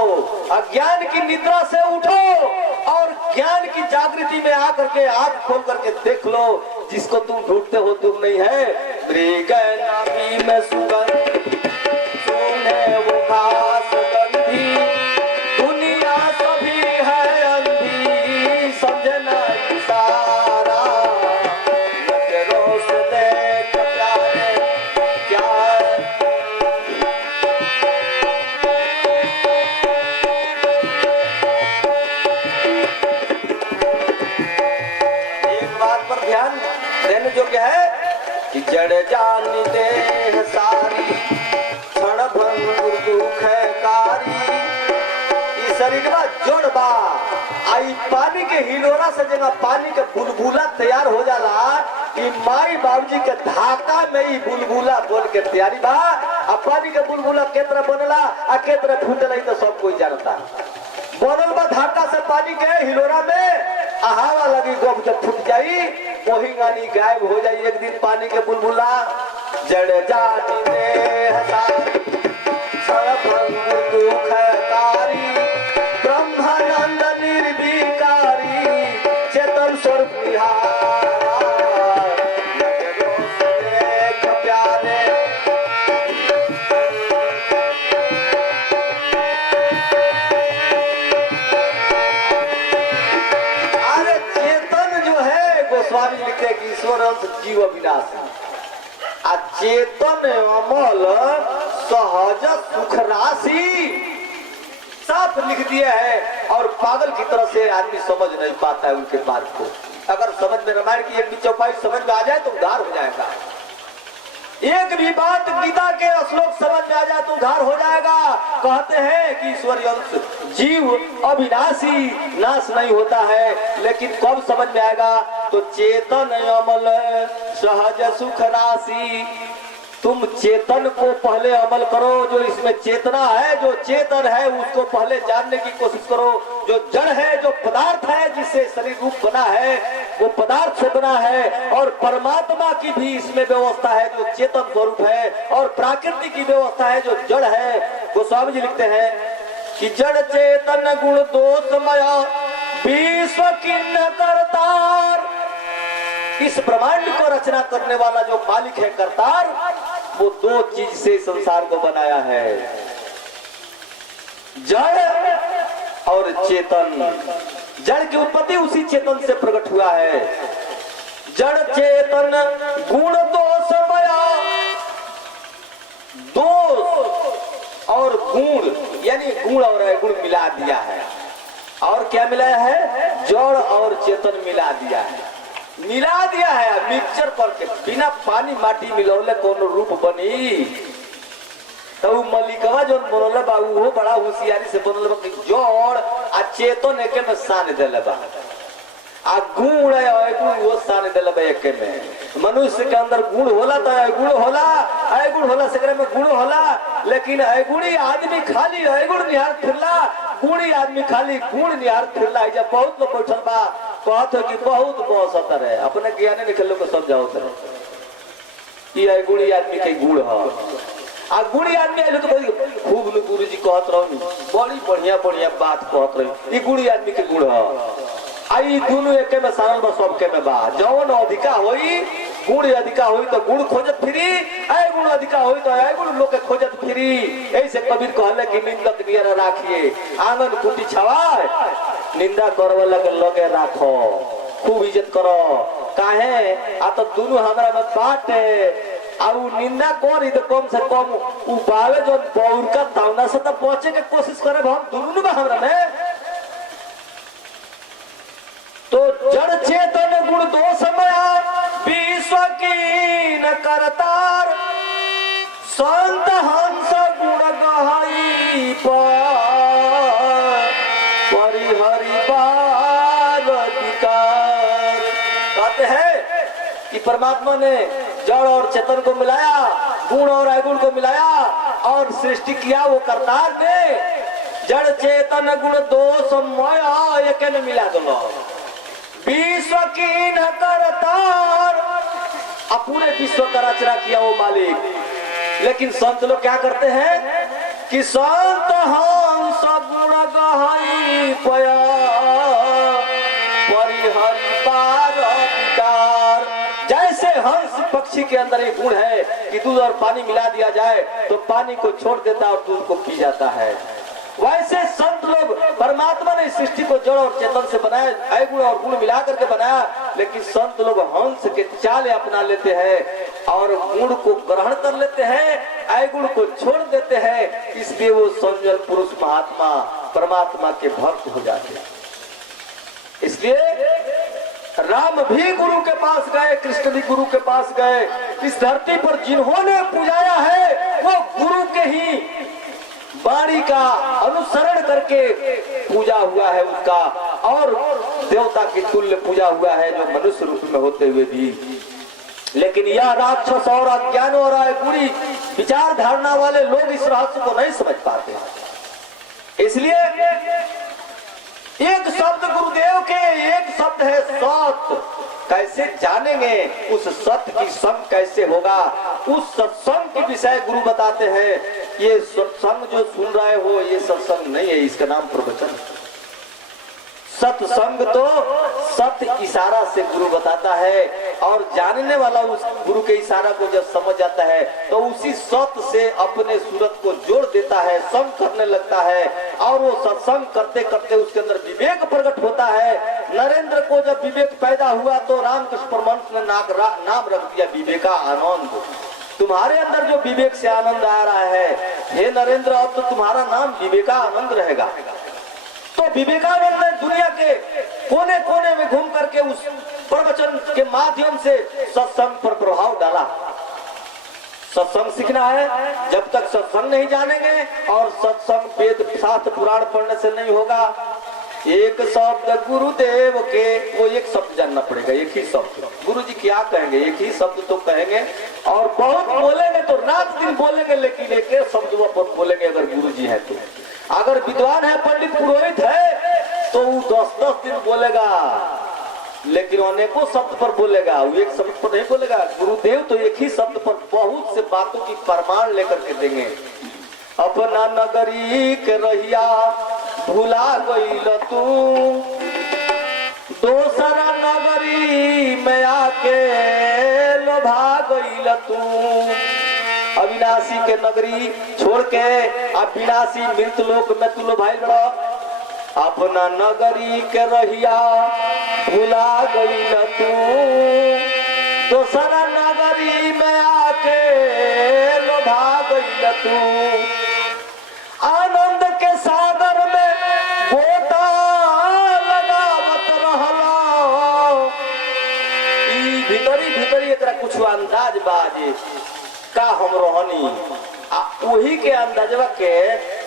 अज्ञान की निद्रा से उठो और ज्ञान की जागृति में आकर के आंख खोल करके देख लो, जिसको तुम ढूंढते हो तुम नहीं है। मृग नाभि में सुगंध सूंघे वो घास गंधी, दुनिया सभी है अंधी समझना इशारा, नजरों से देख प्यारे क्या है। एक बात पर ध्यान देने योग्य है कि जड़ जान देह सारी क्षण भंगुर दुख है कारी, इस शरीर में जोड़ बा आई पानी के हिलोरा से जगह पानी के बुलबुला तैयार हो जाला कि माई बाबूजी के धाका में ही बुलबुला बोल के तैयारी बा। अब पानी के बुलबुला के तरह बनला आ के तरह फूटला तो सब कोई जानता। बनल बा धाका से पानी के हिलोरा में, हवा लगी गब जब फूट जाई वही गानी गायब हो जाई एक दिन पानी के बुलबुला। जड़ जाती देह सारी दुख कारी, ब्रह्मानंद निर्विकारी चेतन स्वरूप निहारा, नजरों से देख प्यारे। अरे चेतन जो है गोस्वामी लिखते हैं कि ईश्वर अंश जीव अविनाशी, आ चेतन अमल सहज सुख राशि साफ लिख दिए है। और पागल की तरह से आदमी समझ नहीं पाता है उनके बात को। अगर समझ में रामायण की एक भी चौपाई समझ में आ जाए तो उद्धार हो जाएगा। एक भी बात गीता के श्लोक समझ में आ जाए तो उद्धार हो जाएगा। कहते हैं कि ईश्वरीय अंश जीव अविनाशी, नाश नहीं होता है, लेकिन कब समझ में आएगा तो चेतन अमल सहज सुख राशि। तुम चेतन को पहले अमल करो, जो इसमें चेतना है, जो चेतन है उसको पहले जानने की कोशिश करो। जो जड़ है, जो पदार्थ है, जिससे शरीर रूप बना है, वो पदार्थ से बना है। और परमात्मा की भी इसमें व्यवस्था है जो चेतन स्वरूप है, और प्रकृति की व्यवस्था है जो जड़ है। गोस्वामी जी लिखते हैं कि जड़ चेतन गुण दोषमय विश्व किन्न करतार। इस ब्रह्मांड को रचना करने वाला जो मालिक है, करतार, वो दो चीज से संसार को बनाया है, जड़ और चेतन। जड़ की उत्पत्ति उसी चेतन से प्रकट हुआ है। जड़ चेतन गुण दोष बया, दोष और गुण यानी गुण और गुण मिला दिया है। और क्या मिलाया है? जड़ और चेतन मिला दिया है, मिला दिया है मिक्सचर करके। बिना पानी माटी मिलौले कौन रूप बनी? तो मलिकवा जो बनल बा वो बड़ा होशियारी से बनल बा। जड़ आ चेतन एके में सान देले बा, आ गुण है गुण वो सान देले बा एके में। मनुष्य के अंदर गुण होला तो गुण होला, अगुण होला से में गुण होला। लेकिन अगुणी आदमी खाली अगुण निहार फिरला, गुणी आदमी खाली गुण निहार फिरला। जब बहुत लोग बैठल बा कहत हो कि बहुत बहसत रहे, अपने ज्ञाने निकल को समझाओ ये गुणी आदमी के गुण है। आ गुड़ी आदमी आइलो तो खूब नु गुरु जी कहत रहनी बड़ी बढ़िया बढ़िया बात कहत रही। ई गुड़ी आदमी के गुण ह। आई दोनों एके में सारल बा सबके में बा। जौन अधिका होई गुण अधिका होई तो गुण खोजत फिरी, आय गुण अधिका होई तो आय गुण लोग के खोजत फिरी। ऐसे कबीर कहले कि निंदक नियर राखिए आंगन कुटी छवाए, निंदा करवाला के लगे राखो, खूब इज्जत करो। काहे आ तो दोनों हमरा में बाटे आउ निंदा करी तो कम से कम उ बावे जो बौर का तावना से तो पहुंचे के कोशिश करे हम दोनों में हमरा में। तो जड़ चेतन गुण दो समय विश्व की न करतार, संत हंस गुण गहाई परिहरि बार अधिकार। कहते हैं कि परमात्मा ने जड़ और चेतन को मिलाया, गुण और अगुण को मिलाया और सृष्टि किया वो करतार ने। जड़ चेतन गुण दो समय एक ने मिला दो विश्व की न करतार, अब पूरे विश्व का रचना किया वो मालिक। लेकिन संत लोग क्या करते हैं कि संत हंस गुण गहाई परिहरि बार अधिकार। जैसे हंस पक्षी के अंदर एक गुण है कि दूध और पानी मिला दिया जाए तो पानी को छोड़ देता और दूध को पी जाता है, वैसे संत लोग परमात्मा ने सृष्टि को जड़ और चेतन से बनाया, अगुण और गुण मिला करके बनाया। लेकिन संत लोग हंस के चाल अपना लेते हैं और गुण को ग्रहण कर लेते हैं, अगुण को छोड़ देते हैं। इसलिए वो संजन पुरुष महात्मा परमात्मा के भक्त हो जाते हैं। इसलिए राम भी गुरु के पास गए, कृष्ण भी गुरु के पास गए। इस धरती पर जिन्होंने पूजाया है वो गुरु के ही वाणी का अनुसरण करके पूजा हुआ है उसका, और देवता की तुल्य पूजा हुआ है जो मनुष्य रूप में होते हुए भी। लेकिन यह राक्षस और अज्ञान और गुड़ी विचार धारणा वाले लोग इस रहस्य को नहीं समझ पाते। इसलिए एक शब्द गुरुदेव के, एक शब्द है सत। कैसे जानेंगे उस सत्य की संग कैसे होगा, उस सत्संग के विषय गुरु बताते हैं। ये सत्संग जो सुन रहे हो ये सत्संग नहीं है, इसका नाम प्रवचन। सत्संग तो सत्य इशारा से गुरु बताता है, और जानने वाला उस गुरु के इशारा को जब समझ जाता है तो उसी सत्य से अपने सूरत को जोड़ देता है, संग करने लगता है। और वो सत्संग करते करते उसके अंदर विवेक प्रकट होता है। नरेंद्र को जब विवेक पैदा हुआ तो रामकृष्ण परमहंस ने नाम रख दिया विवेकानंद। तुम्हारे अंदर जो विवेक से आनंद आ रहा है, हे नरेंद्र, अब तो तुम्हारा नाम विवेकानंद रहेगा। तो विवेकानंद ने दुनिया के कोने कोने में घूम करके उस प्रवचन के माध्यम से सत्संग पर प्रभाव डाला। सत्संग सीखना है, जब तक सत्संग नहीं जानेंगे और सत्संग वेद शास्त्र पुराण पढ़ने से नहीं होगा। एक शब्द गुरुदेव के, वो एक शब्द जानना पड़ेगा, एक ही शब्द। गुरु जी क्या कहेंगे, एक ही शब्द तो कहेंगे, और बहुत बोलेंगे तो रात दिन बोलेंगे, लेकिन एक एक शब्द वो बोलेंगे अगर गुरु जी है तो। अगर विद्वान है, पंडित पुरोहित है तो वो 10-10 दिन बोलेगा, लेकिन अनेकों शब्द पर बोलेगा, वो एक शब्द पर नहीं बोलेगा। गुरुदेव तो एक ही शब्द पर बहुत से बातों की प्रमाण लेकर के देंगे। अपना नगरी के रहिया भुला गईल तू, दोसरा नगरी में आके लोभा गईल तू। अविनाशी के नगरी छोड़ के अविनाशी मृत लोक में तू लोभाई लड़ा। अपना नगरी के रहिया भुला गईल तू, दोसरा नगरी में आके लोभा गईल तू। आनंद के सागर में गोता लगावत रहला, ई भीतरी भीतरी एकरा कुछ अंदाज बाजे का हम रहनी, वही के अंदाजवा के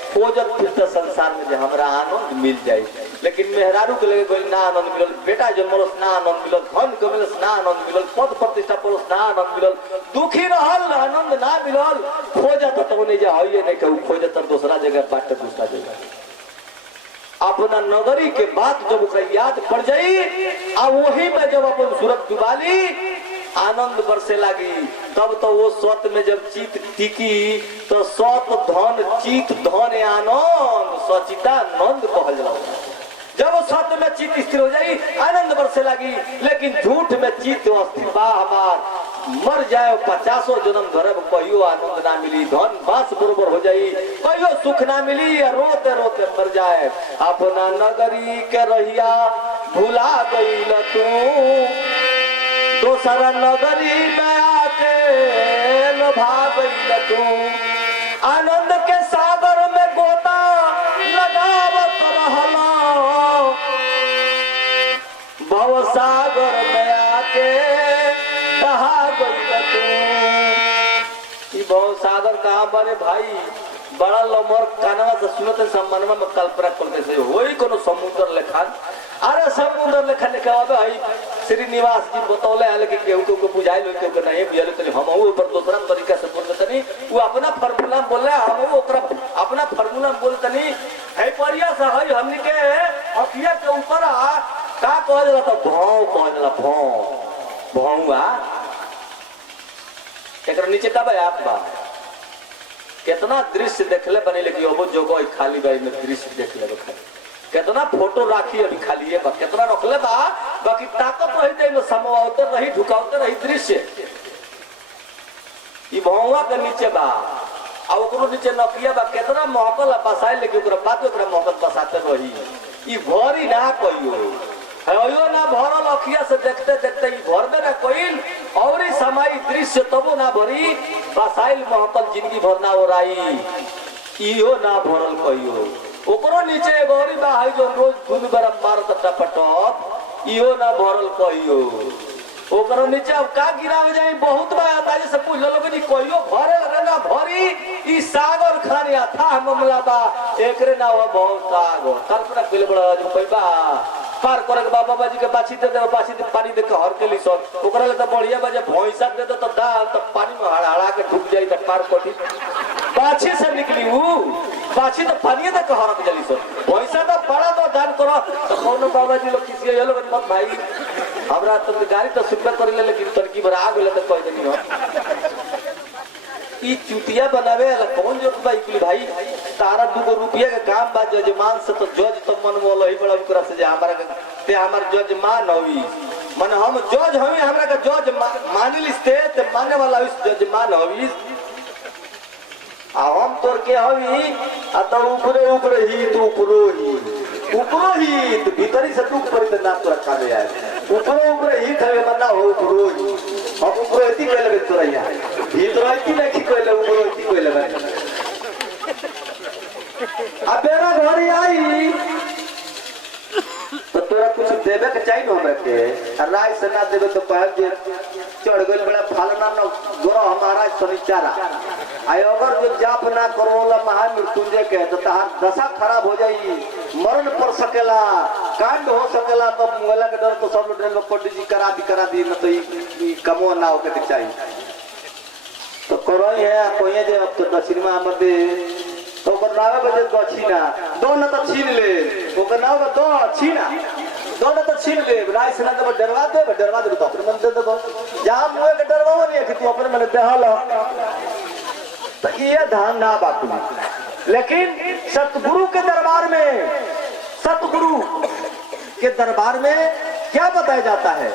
खोजत फिरते संसार में जो हमरा आनंद मिल जाए। लेकिन मेहरारू के लगे कोई ना आनंद मिलल, बेटा जन्मलस ना आनंद मिलल, धन कमेलस ना आनंद मिलल, पद प्रतिष्ठा पड़ोस ना आनंद मिलल, दुखी रहल आनंद ना मिलल। खोजत तो नहीं जा हइए नहीं कहू, खोजत दूसरा जगह बाटे, दूसरा जगह। अपना नगरी के बात जब ओकरा याद पड़ जाई, आ वही में जब अपन सूरत डुबाली आनंद बरसे लगी। तब तो वो स्वत में जब चित टिकी तो स्वत धन चित धन आनंद सचितानंद कहल जाला। जब वो सत्य में चित स्थिर हो जाई आनंद बरसे लगी। लेकिन झूठ में चित अस्थिर बा हमार मर जाए 50 जन्म धरब कहियो आनंद ना मिली। धन बास बरोबर हो जाई कहियो सुख ना मिली। रोते रोते मर जाए। अपना नगरी के रहिया भुला गईल तू दोसरा नगरी में आके भाग गईल तू। आनंद के सागर में गोता लगावत रहला भव सागर में आके दहा गईल तू। भव सागर कहाँ बने भाई? बड़ा लमर कानवा से सुनते सम्मानवा में कल्पना करते से वही कोनो समुद्र लेखान। अरे समुद्र लेखा लिखा भाई श्रीनिवास जी बतौले है लेकिन केहू को बुझाई लो केहू नहीं बुझाइल तनी हम ऊपर दूसरा तरीका से बोल तनी वो अपना फार्मूला बोले हम ओकरा अपना फार्मूला बोल तनी है परिया से है हमनी के अखिया के ऊपर का कह जाला तो भाव कह जाला भाव भावआ एकरा नीचे का भाई आप बा कितना दृश्य देखले बने लेकिन अब जगह खाली भाई में दृश्य देख ले खाली कितना फोटो राखी अभी खाली है कितना रखले बा बाकी ताकत रही दे में समवावते रही ढुकावते रही दृश्य ई भौवा के नीचे बा आ ओकरो नीचे नकिया बा कितना महकल बसाई लेकिन ओकरा बाद ओकरा महकल बसाते रही ई भरी ना कहियो हयो ना भरल अखिया से देखते देखते ई भरबे ना कइल और ई समय दृश्य तबो ना भरी बसाइल महकल जिंदगी भर ना ओराई इहो ना भरल कहियो। ओकरो नीचे गौरी बा है जो रोज धुन बरा मारत टपटप इहो ना भरल कहियो। ओकरो नीचे अब का गिराव जाई बहुत बा अंदाजे से पूछ लोग नहीं कहियो भरे लगे ना भरी ई सागर खानी अथाह मामला बा एकरे ना हो बहुत सागर कल्पना कइले बड़ा जो पैबा पार करे के बाबा बाजी के बाछी दे बाछी दे पानी दे के हर के ली सब ओकरा ले तो बढ़िया बजे भैंसा दे तो दाल तो पानी में हड़ा के डूब जाई त पार कोठी बाछी से निकली हूं बाछी तो पानी दे के हर के जली सब भैंसा तो बड़ा तो दान करो तो कौन बाबा जी लोग किसी ये लोग मत भाई हमरा तो गाड़ी तो सुनबे कर ले लेकिन तनकी भर आग ले तो कह देनी हो ई चुतिया बनावे वाला कौन जो भाई भाई तारा 2 रुपया के काम बा जजमान से तो जज तो मन मोल ही बड़ा ओकरा से हमरा ते हमर जजमान होई मन हम जज हई हमरा के जज मानिल स्ते ते मानने वाला इस जजमान होई आ हम तोर के हई आ तो ऊपरे ऊपरे ही तो ऊपरो ही तो भीतरी से दुख पड़ी त नाम तोरा काले आए ऊपरो ऊपरे ही थवे मन्ना हो ऊपरो ही हम ऊपरो एती कहले बे तोरा या भीतर एती नहीं कहले ऊपरो एती कहले बे अब मेरा घर आई तो तोरा कुछ देवे के चाहिए हमरा के राय से ना देवे तो कह जे चढ़ गइल बड़ा फालना न गोरा हमारा शनिचारा आय अगर जो जाप ना करोला महामृत्युंजय के तो तहार दशा खराब हो जाई मरण पड़ सकेला कांड हो सकेला तो मुला के डर तो सब लोग पंडित जी करा दी न तो ई कमो ना हो के चाहिए तो करो है कोई जे अब तो दक्षिणमा हमर दे तो ओकर नावे बजे गछीना दो न तो छीन ले ओकर नाव दो छीना दो न तो छीन ले राय से ना तो डरवा दे तो अपने मन दे दो जा मुए के डरवाओ नहीं कि तू अपने मन देहल तो ये धान ना बापू लेकिन सतगुरु के दरबार में क्या बताया जाता है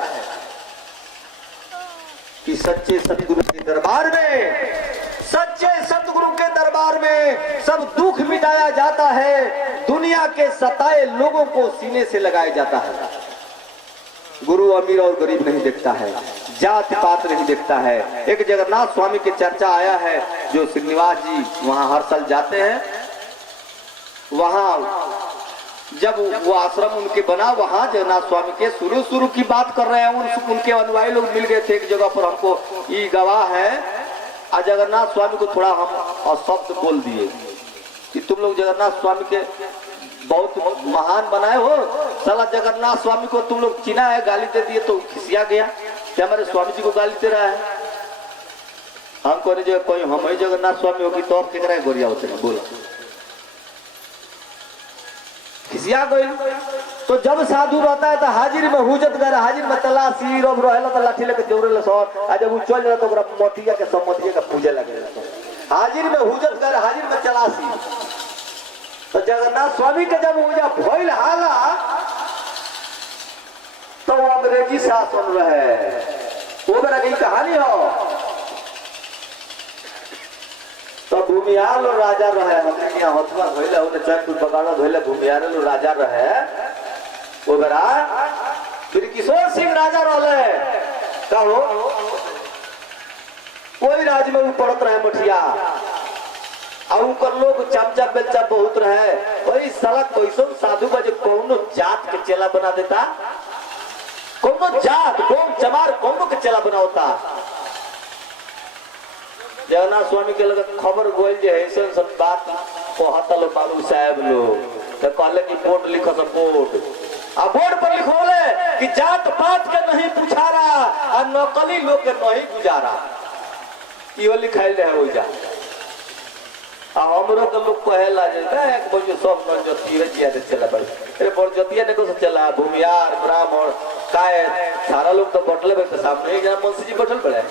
कि सच्चे सतगुरु के दरबार में सब दुख मिटाया जाता है। दुनिया के सताए लोगों को सीने से लगाया जाता है। गुरु अमीर और गरीब नहीं देखता है, जात पात नहीं देखता है। एक जगन्नाथ स्वामी की चर्चा आया है जो श्रीनिवास जी वहां हर साल जाते हैं। वहां जब वो आश्रम उनके बना वहां जगन्नाथ स्वामी के शुरू की बात कर रहे हैं उनके अनुयायी लोग मिल गए थे एक जगह पर हमको ये गवाह है। आज जगन्नाथ स्वामी को थोड़ा हम शब्द बोल दिए कि तुम लोग जगन्नाथ स्वामी के बहुत महान बनाए हो। साला जगन्नाथ स्वामी को तुम लोग चिना है गाली दे दिए तो खिसिया गया कि हमारे स्वामी जी को गाली दे रहा है। हमको जो कोई हम ही जगन्नाथ स्वामी होगी तो अब क्या गोरिया होते हैं बोला खिसिया गई। तो जब साधु रहता है तो हाजिर में हुजत कर, हाजिर में तलाशी रब रहेला तो लाठी लेके दौड़े सो, आ जब वो चल जाए तो ओकरा मोतिया के सब मोतिया के पूजे लगे। हाजिर में हुजत कर, हाजिर में तलाशी। तो जगन्नाथ स्वामी के जब पूजा भइल हाला तो वो अंग्रेजी शासन रहे, वो मेरा कहीं कहानी हो। तो भूमियार लो राजा रहे, हमने यहाँ हथुआ धोइले उन्हें चैनपुर पकाना धोइले, भूमियार लो राजा रहे वो बेरा। फिर किशोर सिंह राजा रहले कहो कोई राज में वो पड़त रहे मठिया, और उनकर लोग चमचा बेलचा बहुत रहे। वही साला कैसन साधु बजे कौनो जात के चेला बना देता, कौनो जात कौन चमार कौनो के चेला बनाता। जगन्नाथ स्वामी के लगे खबर गोल जे ऐसा सब बात कहता लो बाबू साहब लोग, तो कहले कि बोर्ड लिखो सब बोर्ड, आ बोर्ड पर लिखोले कि जात पात के नहीं पुछारा और नकली लोग के नहीं गुजारा, इहो लिखाइल रहे हो जा। आ हमरो के लोग कहेला जे एक बजे सब नजती रे जिया दे चला बड़, अरे बड़ जतिया ने को से चला भूमियार ब्राह्मण काय सारा लोग तो बटले बैठे सामने एक मुंशी जी बैठल पड़े।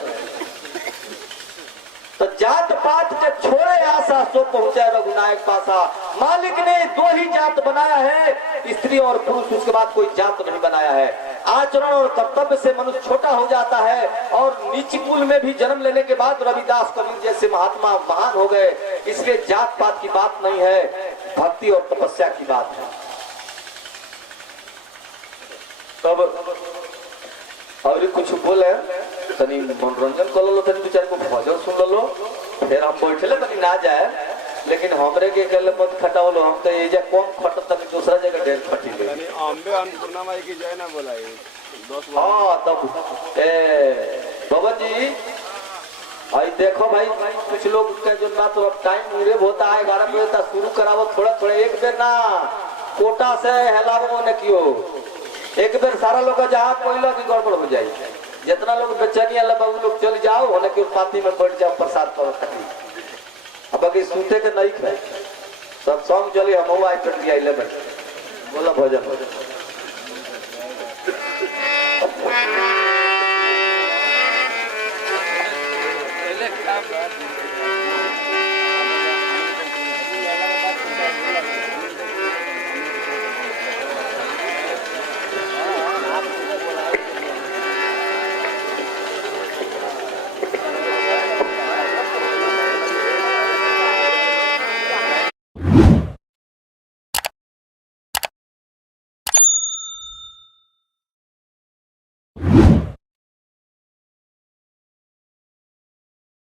तो जात पात के छोड़े आशा सो पहुंचे रघुनायक पासा। मालिक ने दो ही जात बनाया है, स्त्री और पुरुष, उसके बाद कोई जात नहीं बनाया है। आचरण और कर्तव्य से मनुष्य छोटा हो जाता है और नीच कुल में भी जन्म लेने के बाद रविदास कबीर जैसे महात्मा महान हो गए। इसलिए जात पात की बात नहीं है, भक्ति और तपस्या की बात है। तब और कुछ बोले तनी मनोरंजन कर लो, तनी दो चार को भजन सुन लो, फिर हम बैठे तनी ना जाए। लेकिन हमरे के कहले मत खटाओ लो, हम तो ये जा कौन खट तनी दूसरा जगह ढेर खटी ले। अम्बे अन्नपूर्णा माई की जय ना बोलाई 10 हां तब बाबा जी भाई देखो भाई कुछ लोग का जो ना तो अब टाइम मेरे होता है 11 बजे तक शुरू करावो, थोड़ा थोड़ा एक बेर ना कोटा से हेलावो न कियो, एक बेर सारा लोग जहाँ कोई की गड़बड़ हो जाए। जितना लोग बेचैनी वाला बाबू लोग चल जाओ होने के पाती में बैठ जाओ प्रसाद करो खाती। अब बाकी सूते के नहीं खाए सब सॉन्ग चली हम आई कर दिया 11 बोला भजन पहले क्या